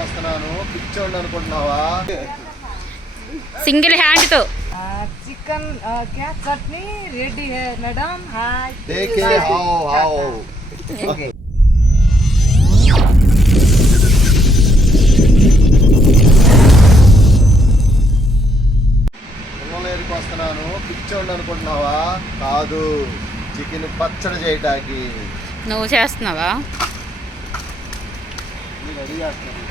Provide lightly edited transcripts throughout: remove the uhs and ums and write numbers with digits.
వస్తున్నాను పిచ్చోండి అనుకుంటున్నావా single hand తో चिकन क्या चटनी रेडी है मैडम हाय देखे हाओ పుల్లలేరుకు వస్తున్నాను పిచ్చోండి అనుకుంటున్నావా కాదు చికెన్ పచ్చడి చేయటానికి నువ్వు చేస్తున్నావా రెడీ చేస్తున్నాను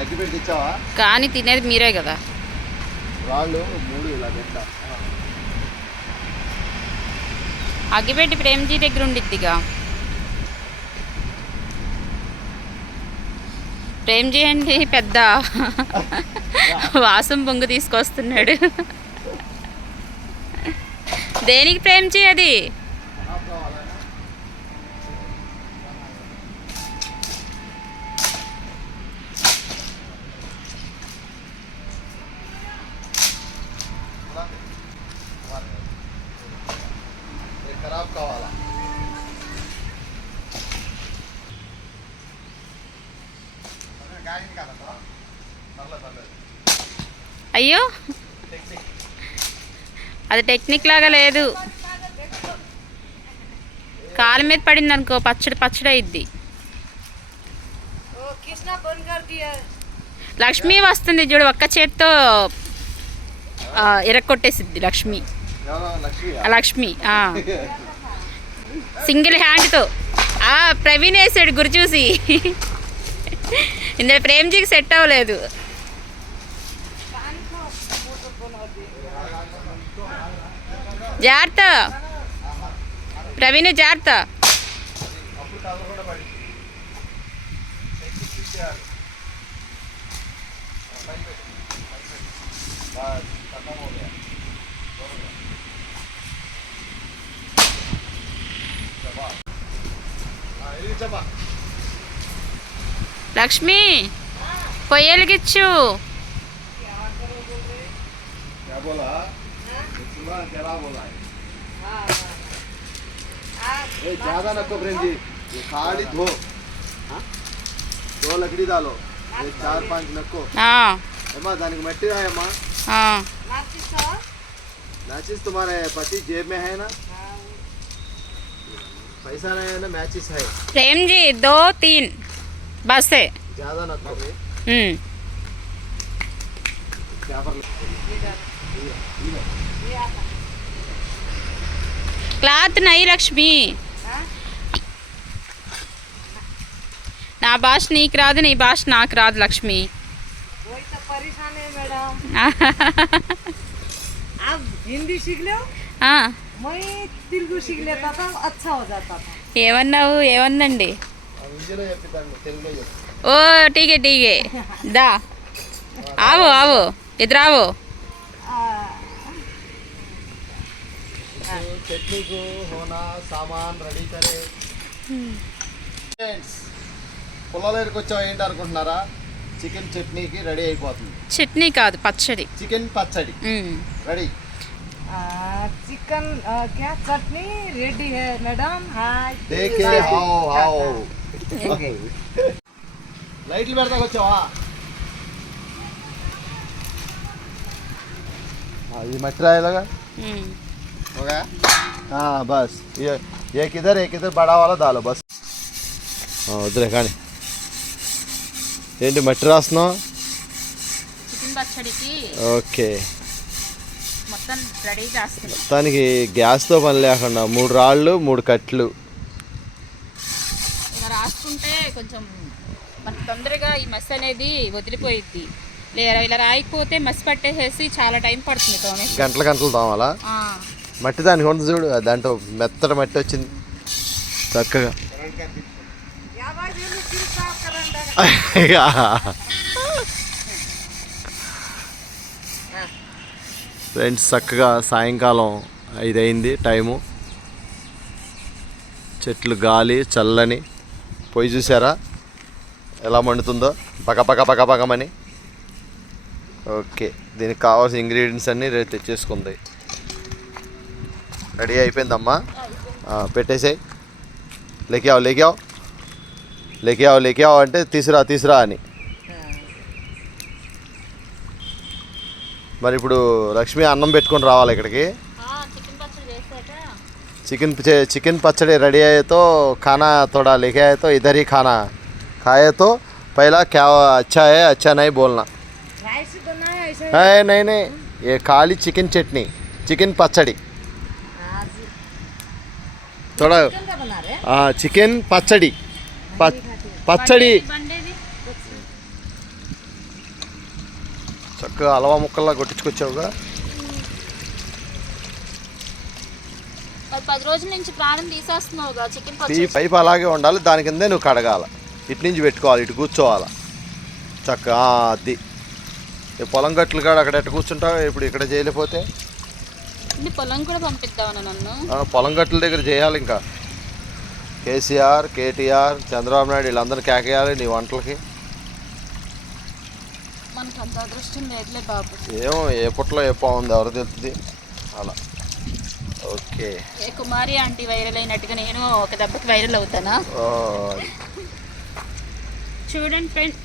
అగ్గి పెట్టి ఇచ్చావా కానీ తినేది మీరే కదా రాళ్ళు 3 ఇలా పెట్టా అగ్గిపెట్టి ప్రేమ్జీ దగ్గర ఉండిద్దిగా ప్రేమ్జీ అండి పెద్ద వాసం బొంగు తీసుకొస్తున్నాడు దేనికి ప్రేమ్జీ అది ఖరాబ్ కావాలా అయ్యో అది టెక్నిక్ లాగా లేదు కాలు మీద పడింది అనుకో పచ్చడి అయింది లక్ష్మి వస్తుంది చూడు ఒక్క చేత్తో ఇరక్కొట్టేసిద్ది లక్ష్మి సింగిల్ హ్యాండ్తో ప్రవీణ్ వేసాడు గురి చూసి ఇందులో ప్రేమ్జీకి సెట్ అవ్వలేదు జాగ్రత్త ప్రవీణ్ జాగ్రత్త లక్ష్మి పొయ్యలిగిచ్చు ज्यादा नको प्रेम जी ये खाली धो दो लकड़ी डालो 4-5 नको अम्मा दानिक मट्टी है अम्मा मैचिस तुम्हारे पति जेब में है ना पैसा नहीं है ना मैचिस है प्रेम जी 2-3 बस है ज्यादा नको क्या पर क्लॉथ नहीं लक्ष्मी ना भाष नीक राद नी भाष नाक राद लक्ष्मी वही तो परेशान है मैडम आप हिंदी सीख लो हाँ मैं तेलुगु सीख लेता था अच्छा हो जाता था ఏమన్నావు ఏమన్నండి ఇంగ్లీష్లో చెప్పిద్దాండి తెలుగులో చెప్పు ఓ ఠీకే ఠీకే దా ఆవో ఆవో ఎదురావో चटनी को होना सामान रेडी करे फ्रेंड्स పుల్లలేరుకు వచ్చావు ఏంటి అనుకుంటున్నారా చికెన్ చట్నీకి రెడీ అయిపోతుంది చట్నీ కాదు పచ్చడి చికెన్ పచ్చడి రెడీ चिकन क्या चटनी रेडी है मैडम हाय देखे हाओ ओके లైట్లు పెడతాకు వచ్చావా ये मट रहा है लगा हो गया हाँ बस ये किधर बड़ा वाला डालो बस उधर కానీ ఏంటి మట్టి రాస్తున్నావు చికెన్ పచ్చడికి ఓకే మొత్తం రెడీ చేస్తాను మొత్తానికి గ్యాస్తో పని లేకుండా 3 రాళ్ళు 3 కట్లు ఇలా రాసుకుంటే కొంచెం మనకు తొందరగా ఈ మస్ అనేది వదిలిపోయిద్ది లేదా ఇలా రాయకపోతే మస్ పట్టేసేసి చాలా టైం పడుతుంది తోనే గంటలు తోమాలా మట్టి దానికి ఉంటుంది చూడు దాంట్లో మెత్తటి మట్టి వచ్చింది చక్కగా ఫ్రెండ్స్ చక్కగా సాయంకాలం 5 అయింది టైము చెట్లు గాలి చల్లని పొయ్యి చూసారా ఎలా మండుతుందో పకమని ఓకే దీనికి కావాల్సిన ఇంగ్రీడియంట్స్ అన్నీ రేపు తెచ్చేసుకుంది రెడీ అయిపోయిందమ్మా పెట్టేసాయి లేకావు లేకే आओ అంటే తీసురా అని. మరి ఇప్పుడు లక్ష్మి అన్నం పెట్టుకొని రావాలి ఇక్కడికి. చికెన్ పచ్చడి చేసాక चिकन पचड़ी रेडी आए तो खाना थोड़ा लेके आए तो इधर ही खाना खाए तो पहला क्या अच्छा है अच्छा नहीं बोलना. राइस बनाया ऐसे नहीं ये खाली चिकन चटनी चिकन पचड़ी थोड़ा चिकन का बना रहे हाँ चिकन पचड़ी పచ్చడి బండేది చక్కగా అలవా ముక్కల్లా కొట్టించుకొచ్చావుగా. మరి 10 రోజుల నుంచి ప్రాణం తీసేస్తున్నావుగా చికెన్ ఈ పచ్చడి. పైపు అలాగే ఉండాలి, దాని కిందే నువ్వు కడగాల, ఇటు నుంచి పెట్టుకోవాలి, ఇటు కూర్చోవాలి చక్కగా. అది ఈ పొలం గట్లు కాడ అక్కడ ఎట్ట కూర్చుంటావు, ఇప్పుడు ఇక్కడ చేయలేకపోతే ఇది పొలం కూడా పంపిద్దామని నన్ను. పొలం గట్ల దగ్గర చేయాలి. ఇంకా కేసీఆర్ కేటీఆర్ చంద్రబాబు నాయుడు వీళ్ళందరూ కేకేయాలి నీ వంటలకి. మనకు అంత అదృష్టం లేదులే బాబు. ఏమో ఏ పుట్టలో ఏ బాగుంది ఎవరు తెలుస్తుంది అలా. ఓకే ఏ కుమారి ఆంటీ వైరల్ అయినట్టుగా నేను ఒక దెబ్బకి వైరల్ అవుతానా? చూడండి ఫ్రెండ్స్,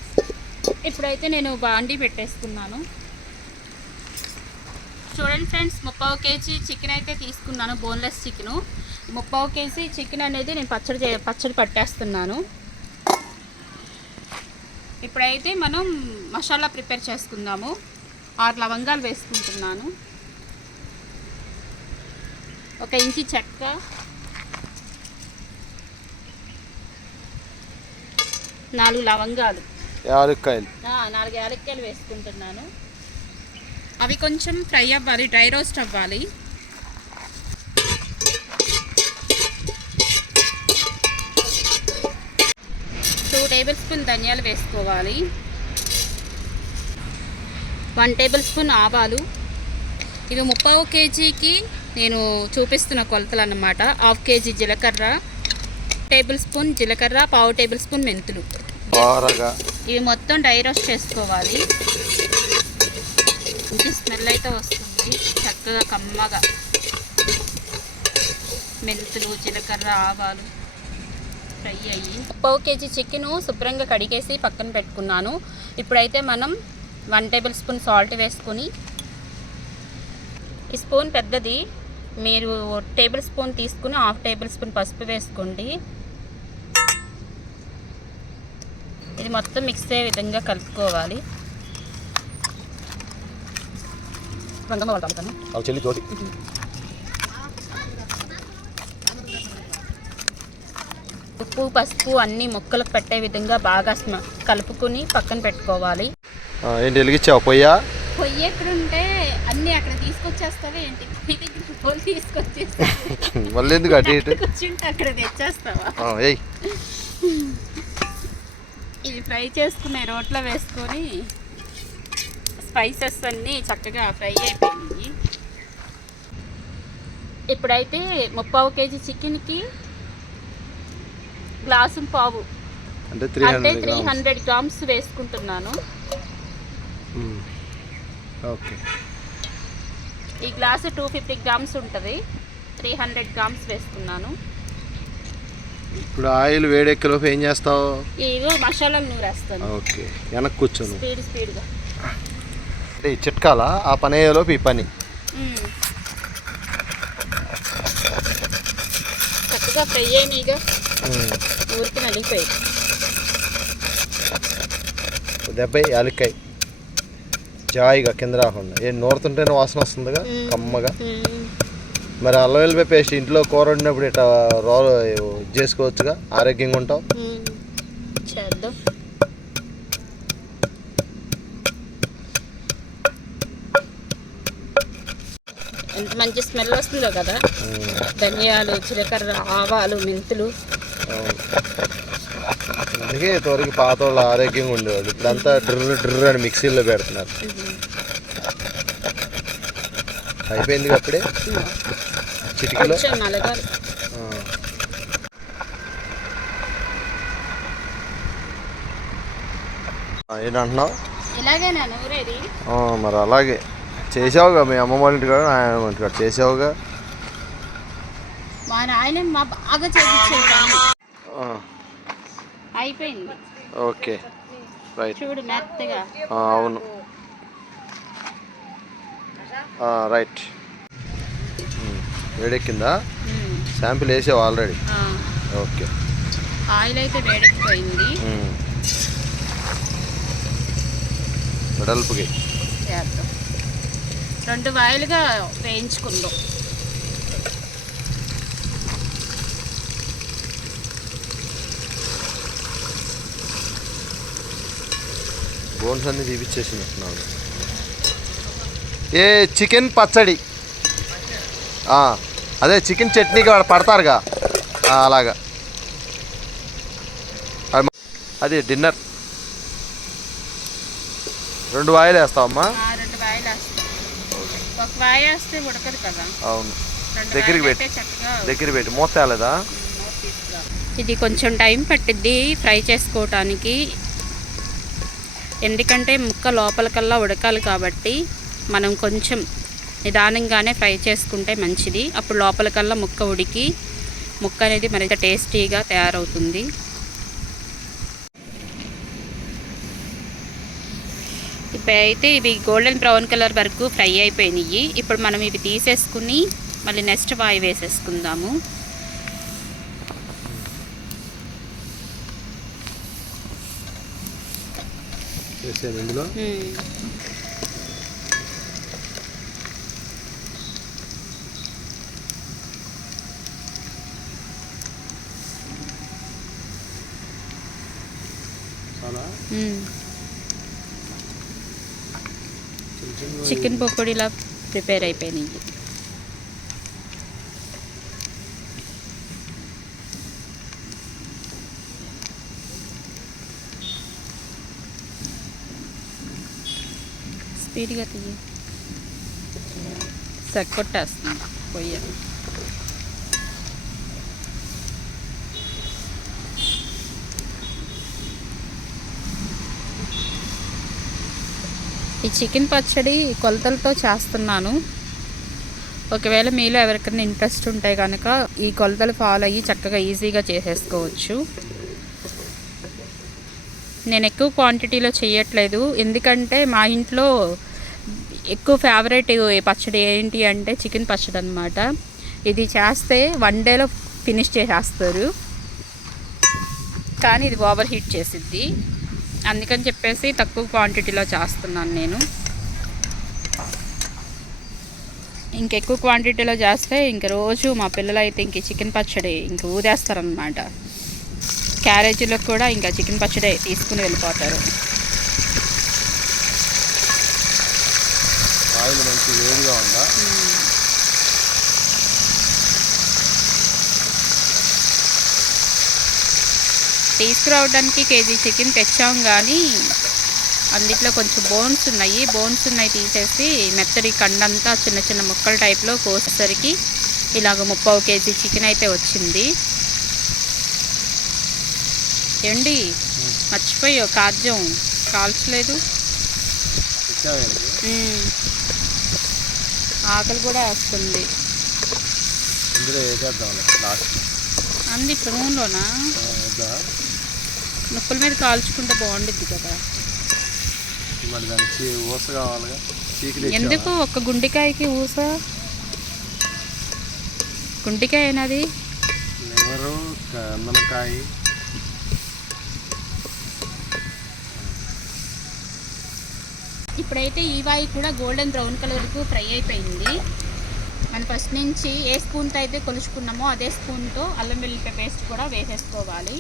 ఇప్పుడైతే నేను బాండీ పెట్టేసుకున్నాను. చూడండి ఫ్రెండ్స్, 30 కేజీ చికెన్ అయితే తీసుకున్నాను, బోన్లెస్ చికెను. 30 కేజీ చికెన్ అనేది నేను పచ్చడి పట్టేస్తున్నాను. ఇప్పుడైతే మనం మసాలా ప్రిపేర్ చేసుకుందాము. 6 లవంగాలు వేసుకుంటున్నాను, 1 ఇంచి చెక్క, 4 లవంగాలు, 4 యాలక్కాయలు వేసుకుంటున్నాను. అవి కొంచెం ఫ్రై అవ్వాలి, డ్రై రోస్ట్ అవ్వాలి. టూ టేబుల్ స్పూన్ ధనియాలు వేసుకోవాలి, 1 టేబుల్ స్పూన్ ఆవాలు. ఇవి 30 కేజీకి నేను చూపిస్తున్న కొలతలు అన్నమాట. 1/2 కేజీ జీలకర్ర, టేబుల్ స్పూన్ జీలకర్ర, 1/2 టేబుల్ స్పూన్ మెంతులు. ఇవి మొత్తం డ్రై రోస్ట్ చేసుకోవాలి. మంచి స్మెల్ అయితే వస్తుంది, చక్కగా కమ్మగా. మెంతులు జీలకర్ర ఆవాలు ఫ్రై అయ్యి 30 కేజీ చికెను శుభ్రంగా కడిగేసి పక్కన పెట్టుకున్నాను. ఇప్పుడైతే మనం 1 టేబుల్ స్పూన్ సాల్ట్ వేసుకొని, ఈ స్పూన్ పెద్దది, మీరు టేబుల్ స్పూన్ తీసుకుని 1/2 టేబుల్ స్పూన్ పసుపు వేసుకోండి. ఇది మొత్తం మిక్స్ అయ్యే విధంగా కలుపుకోవాలి. ఉప్పు పసుపు అన్నీ ముక్కలకు పట్టే విధంగా బాగా కలుపుకొని పక్కన పెట్టుకోవాలి. ఏంటి వెలిగించావు పొయ్యా? పొయ్యి ఎక్కడుంటే అన్నీ అక్కడ తీసుకొచ్చేస్తావా ఏంటి? పొయ్యి తీసుకొచ్చేస్తావు మళ్ళీ ఎందుకు అటు ఇటు కూర్చుంటే అక్కడ తెచ్చేస్తావా? ఇది ఫ్రై చేసుకునే రోట్లో వేసుకొని స్పైసెస్ అన్నీ చక్కగా ఫ్రై అయిపోయింది. ఇప్పుడైతే 30 కేజీ చికెన్కి గ్లాసు పావు అంటే 300 గ్రామ్స్ వేసుకుంటున్నాను. ఓకే, ఈ గ్లాసు 250 గ్రామ్స్ ఉంటుంది, 300 గ్రామ్స్ వేసుకున్నాను. ఇప్పుడు ఆయిల్ వేడెక్కలోపు ఏం చేస్తావు? ఇవో మసాలాలు నూరేస్తాను. ఓకే, వెనక్కి కూర్చోను స్పీడ్గా. అంటే ఈ చిట్కాలా ఆ పని అయ్యేలోపు ఈ పని చక్కగా ఫ్రై అయ్యేమిగా ఊరికి నలిగిపోయి దెబ్బ యాలక్కాయ జాయిగా కింద రాకుండా ఏం నూరుతుంటేనే వాసన వస్తుందిగా కమ్మగా. మరి అల్లం వెల్లిపాయ పేస్ట్ ఇంట్లో కూర వండినప్పుడు ఇట్లా రోల్ చేసుకోవచ్చుగా, ఆరోగ్యంగా ఉంటావు. చేద్దాం. ఎంత మంచి స్మెల్ వస్తుందో కదా, ధనియాలు జీలకర్ర ఆవాలు మెంతులు. అందుకే ఇంతవరకు పాత వాళ్ళు ఆరోగ్యంగా ఉండేవాళ్ళు, ఇప్పుడంతా డ్రర్ అని మిక్సీలో పెడుతున్నారు. అయిపోయింది అప్పుడే చిటికలో. ఏంటంటున్నావు? ఇలాగేనా నూరేది? మరి అలాగే చేసావుగా, మీ అమ్మ వాళ్ళ ఇంటికాడ నాయనమ్మ ఇంటికాడ చేసావుగా. మా నాయన మా బాగా చేయించేది. అయిపోయింది. Okay right. చూడు మెత్తగా. అవును రైట్. వేడెక్కిందా? శాంపిల్ వేసావు ఆల్రెడీ? ఓకే. ఆయిల్ అయితే వేడెక్కిపోయింది. వెడల్పుకి చేద్దాం. 2 వాయిలుగా వేయించుకుందాం. బోన్స్ అన్ని తీపిచ్చేసినట్టున్నాను. ఏ చికెన్ పచ్చడి, అదే చికెన్ చట్నీకి వాడు పడతారుగా అలాగా. అది డిన్నర్. 2 వాయిలు వేస్తావమ్మా? 2 వాయిలు వేస్తాం. ఒక వాయి వేస్తే ఉడకదు కదా. అవును. దగ్గరికి పెట్టి మూత తేలేదా? ఇది కొంచెం టైం పట్టిద్ది ఫ్రై చేసుకోవటానికి, ఎందుకంటే ముక్క లోపలికల్లా ఉడకాలి కాబట్టి మనం కొంచెం నిదానంగానే ఫ్రై చేసుకుంటే మంచిది. అప్పుడు లోపలికల్లా ముక్క ఉడికి ముక్క అనేది మరింత టేస్టీగా తయారవుతుంది. ఇప్పుడైతే ఇవి గోల్డెన్ బ్రౌన్ కలర్ వరకు ఫ్రై అయిపోయినాయి. ఇప్పుడు మనం ఇవి తీసేసుకుని మళ్ళీ నెక్స్ట్ వాయి వేసేసుకుందాము. ఇందులో చికెన్ పకోడీలా ప్రిపేర్ అయిపోయినాయి. స్పీడ్గా తీయి, సక్కొట్టేస్తుంది పొయ్యి. ఈ చికెన్ పచ్చడి కొలతలతో చేస్తున్నాను. ఒకవేళ మీలో ఎవరికైనా ఇంట్రెస్ట్ ఉంటే కనుక ఈ కొలతలు ఫాలో అయ్యి చక్కగా ఈజీగా చేసేసుకోవచ్చు. నేను ఎక్కువ క్వాంటిటీలో చేయట్లేదు, ఎందుకంటే మా ఇంట్లో ఎక్కువ ఫేవరెట్ పచ్చడి ఏంటి అంటే చికెన్ పచ్చడి అన్నమాట. ఇది చేస్తే 1 డేలో ఫినిష్ చేసేస్తారు, కానీ ఇది ఓవర్ హీట్ చేసిద్ది. అందుకని చెప్పేసి తక్కువ క్వాంటిటీలో చేస్తున్నాను నేను. ఇంకెక్కువ క్వాంటిటీలో చేస్తే ఇంక రోజు మా పిల్లలు అయితే ఇంక చికెన్ పచ్చడి ఇంక ఊదేస్తారనమాట. క్యారేజీలో కూడా ఇంకా చికెన్ పచ్చడి తీసుకుని వెళ్ళిపోతారు. ఆయిల్ మంచి వేడిగా ఉందా? తీసుకురావడానికి కేజీ చికెన్ తెచ్చాం, కానీ అందుట్లో కొంచెం బోన్స్ ఉన్నాయి తీసేసి మెత్తడి కండంతా చిన్న చిన్న ముక్కల టైప్లో కోసేసరికి ఇలాగ 30 కేజీ చికెన్ అయితే వచ్చింది. ఏండి మర్చిపోయావు, కాజ్యం కాల్చలేదు. ఆకలి కూడా వేస్తుంది. అంది నూనెలోనా? నొప్పుల మీద కాల్చుకుంటే బాగుండిద్ది కదా. ఎందుకు ఒక్క గుండెకాయకి ఊస? గుండెకాయ అయినది ఇప్పుడైతే ఈ వాయి కూడా గోల్డెన్ బ్రౌన్ కలర్కు ఫ్రై అయిపోయింది. మనం ఫస్ట్ నుంచి ఏ స్పూన్తో అయితే కొలుచుకున్నామో అదే స్పూన్తో అల్లం వెల్లుల్లి పేస్ట్ కూడా వేసేసుకోవాలి.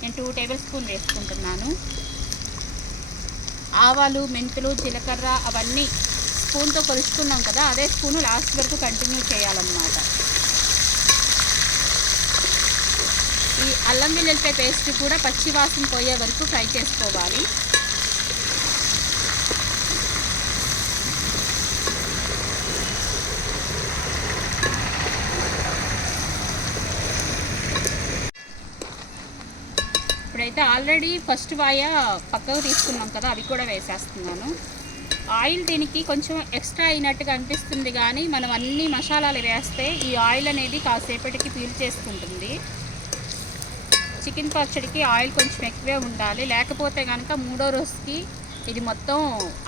నేను 2 టేబుల్ స్పూన్ వేసుకుంటున్నాను. ఆవాలు, మెంతులు, జీలకర్ర అవన్నీ స్పూన్తో కొలుచుకున్నాం కదా, అదే స్పూను లాస్ట్ వరకు కంటిన్యూ చేయాలన్నమాట. ఈ అల్లం వెల్లుల్లి పేస్ట్ కూడా పచ్చి వాసన పోయే వరకు ఫ్రై చేసుకోవాలి. ఇప్పుడైతే ఆల్రెడీ ఫస్ట్ వాయ పక్కకు తీసుకున్నాం కదా, అవి కూడా వేసేస్తున్నాను. ఆయిల్ దీనికి కొంచెం ఎక్స్ట్రా అయినట్టుగా అనిపిస్తుంది, కానీ మనం అన్ని మసాలాలు వేస్తే ఈ ఆయిల్ అనేది కాసేపటికి పీల్ చేసుకుంటుంది. చికెన్ పచ్చడికి ఆయిల్ కొంచెం ఎక్కువే ఉండాలి, లేకపోతే కనుక మూడో రోజుకి ఇది మొత్తం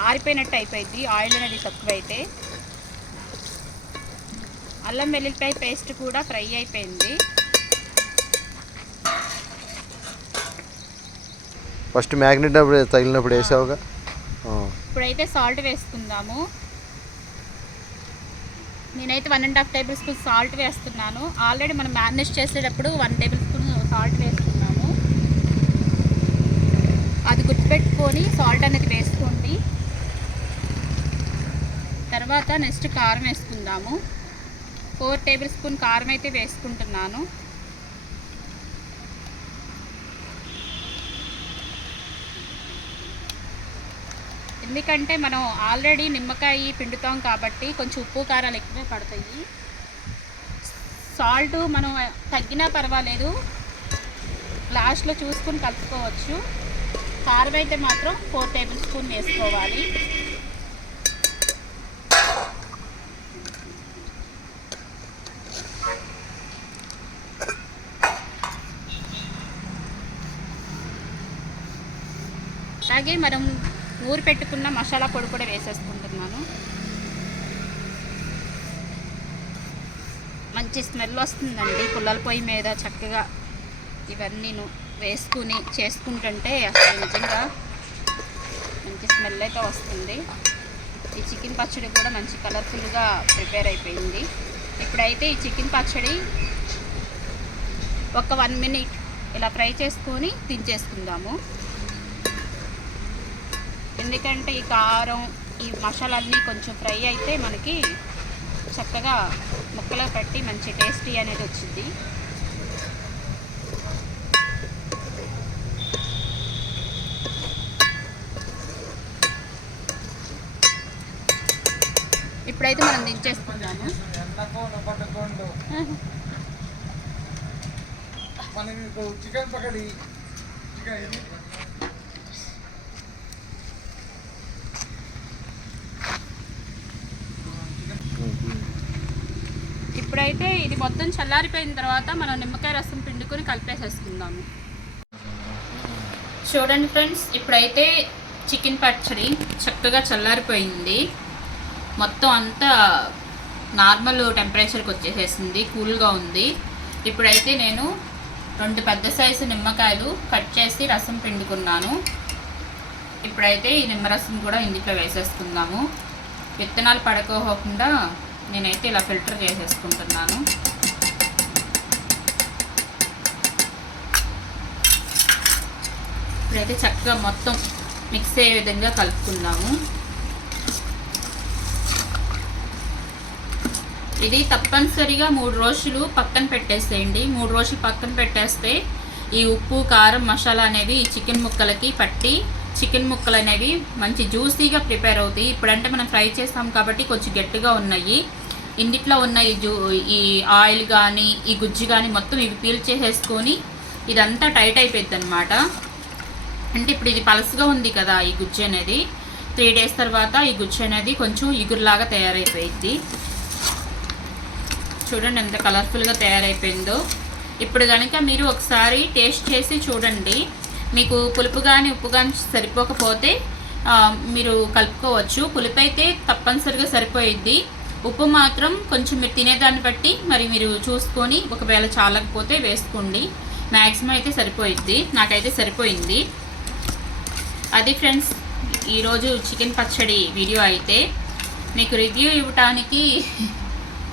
ఆరిపోయినట్టు అయిపోయింది ఆయిల్ అనేది తక్కువైతే. అల్లం వెల్లుల్లిపాయ పేస్ట్ కూడా ఫ్రై అయిపోయింది. ఫస్ట్ మ్యాగ్నెట్ అప్పుడు తగిలినప్పుడు వేసావుగా. ఇప్పుడైతే సాల్ట్ వేసుకుందాము. నేనైతే 1.5 టేబుల్ స్పూన్ సాల్ట్ వేస్తున్నాను. ఆల్రెడీ మనం మ్యారినేట్ చేసేటప్పుడు 1 టేబుల్ స్పూన్ సాల్ట్ వేసుకున్నాము. అది గుర్తుపెట్టుకొని సాల్ట్ అనేది వేసుకోండి. తర్వాత నెక్స్ట్ కారం వేసుకుందాము. 4 టేబుల్ స్పూన్ కారం అయితే వేసుకుంటున్నాను. ఎందుకంటే మనం ఆల్రెడీ నిమ్మకాయ పిండుతాం కాబట్టి కొంచెం ఉప్పు కారాలు ఎక్కువే పడతాయి. సాల్ట్ మనం తగ్గినా పర్వాలేదు, లాస్ట్లో చూసుకుని కలుపుకోవచ్చు. కారం అయితే మాత్రం 4 టేబుల్ స్పూన్ వేసుకోవాలి. అలాగే మనం ఊరు పెట్టుకున్న మసాలా పొడి కూడా వేసేసుకుంటున్నాను. మంచి స్మెల్ వస్తుందండి పుల్లల పొయ్యి మీద. చక్కగా ఇవన్నీ వేసుకుని చేసుకుంటుంటే అసలు నిజంగా మంచి స్మెల్ అయితే వస్తుంది. ఈ చికెన్ పచ్చడి కూడా మంచి కలర్ఫుల్గా ప్రిపేర్ అయిపోయింది. ఇప్పుడైతే ఈ చికెన్ పచ్చడి ఒక 1 మినిట్ ఇలా ఫ్రై చేసుకొని దించేసుకుందాము. ఎందుకంటే ఈ కారం ఈ మసాలాలన్నీ కొంచెం ఫ్రై అయితే మనకి చక్కగా ముక్కలో పట్టి మంచి టేస్టీ అనేది వచ్చింది. ఇప్పుడైతే మనం దించేసుకుందాము. ఇప్పుడైతే ఇది మొత్తం చల్లారిపోయిన తర్వాత మనం నిమ్మకాయ రసం పిండుకొని కలిపేసేసుకుందాము. చూడండి ఫ్రెండ్స్, ఇప్పుడైతే చికెన్ పచ్చడి చక్కగా చల్లారిపోయింది. మొత్తం అంతా నార్మల్ టెంపరేచర్కి వచ్చేసేసింది, కూల్గా ఉంది. ఇప్పుడైతే నేను 2 పెద్ద సైజు నిమ్మకాయలు కట్ చేసి రసం పిండుకున్నాను. ఇప్పుడైతే ఈ నిమ్మరసం కూడా ఇందులో వేసేసుకుందాము. విత్తనాలు పడుకోకుండా నేనైతే ఇలా ఫిల్టర్ చేసేసుకుంటున్నాను. ఇప్పుడైతే చక్కగా మొత్తం మిక్స్ అయ్యే విధంగా కలుపుకుందాము. ఇది తప్పనిసరిగా 3 రోజులు పక్కన పెట్టేసేయండి. 3 రోజులు పక్కన పెట్టేస్తే ఈ ఉప్పు కారం మసాలా అనేవి ఈ చికెన్ ముక్కలకి పట్టి చికెన్ ముక్కలు అనేవి మంచి జ్యూసీగా ప్రిపేర్ అవుతాయి. ఇప్పుడంటే మనం ఫ్రై చేస్తాం కాబట్టి కొంచెం గట్టిగా ఉన్నాయి. ఇందులో ఉన్న ఈ ఆయిల్ కానీ ఈ గుజ్జు కానీ మొత్తం ఇవి పీల్ చేసేసుకొని ఇదంతా టైట్ అయిపోయింది అనమాట. అంటే ఇప్పుడు ఇది పలసగా ఉంది కదా ఈ గుజ్జు అనేది, 3 డేస్ తర్వాత ఈ గుజ్జు అనేది కొంచెం ఇగురులాగా తయారైపోయింది. చూడండి ఎంత కలర్ఫుల్గా తయారైపోయిందో. ఇప్పుడు కనుక మీరు ఒకసారి టేస్ట్ చేసి చూడండి. మీకు పులుపు కానీ ఉప్పు కానీ సరిపోకపోతే మీరు కలుపుకోవచ్చు. పులుపు అయితే తప్పనిసరిగా సరిపోయిద్ది. ఉప్పు మాత్రం కొంచెం మీరు తినేదాన్ని బట్టి మరి మీరు చూసుకొని ఒకవేళ చాలకపోతే వేసుకోండి. మ్యాక్సిమం అయితే సరిపోయిద్ది, నాకైతే సరిపోయింది. అది ఫ్రెండ్స్ ఈరోజు చికెన్ పచ్చడి వీడియో. అయితే మీకు రివ్యూ ఇవ్వటానికి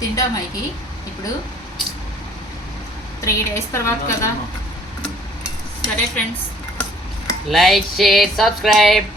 తింటామైకి ఇప్పుడు 3 డేస్ తర్వాత కదా. సరే ఫ్రెండ్స్, లైక్ షేర్ సబ్స్క్రైబ్.